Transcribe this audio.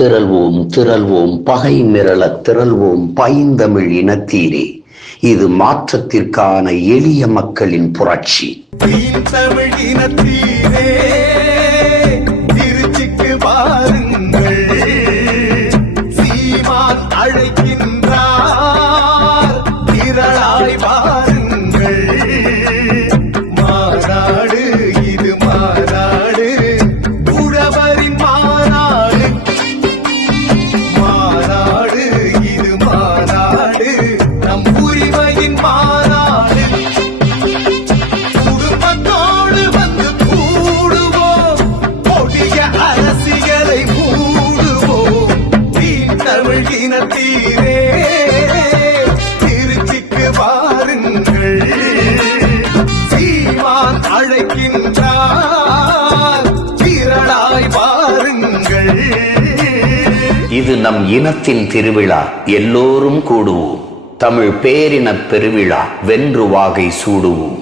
திரள்வோம் திரள்வோம் பகை மிரளத் திரள்வோம் பைந்தமிழ் இனத்தீரே. இது மாற்றத்திற்கான எளிய மக்களின் புரட்சி. தமிழ் இனத்தீரே திருச்சிக்கு பாருங்கள், சீமான் அழைக்கின்றார் திரளாய் பாருங்கள். மாநாடு இது மாநாடு, உழவரின் மாநாடு. மாநாடு இது மாநாடு, நம் உரிமையின் மாநாடு. குடும்பத்தோடு வந்து கூடுவோம், கொடிய அரசியலை மூடுவோம். தமிழ் இனத்தீரே திருச்சிக்கு வாருங்கள், சீமான் அழைக்கின்றார் திரளாய் வாருங்கள். இது நம் இனத்தின் திருவிழா, எல்லோரும் கூடுவோம். தமிழ் பேரினப் பெருவிழா, வென்று வாகை சூடுவோம்.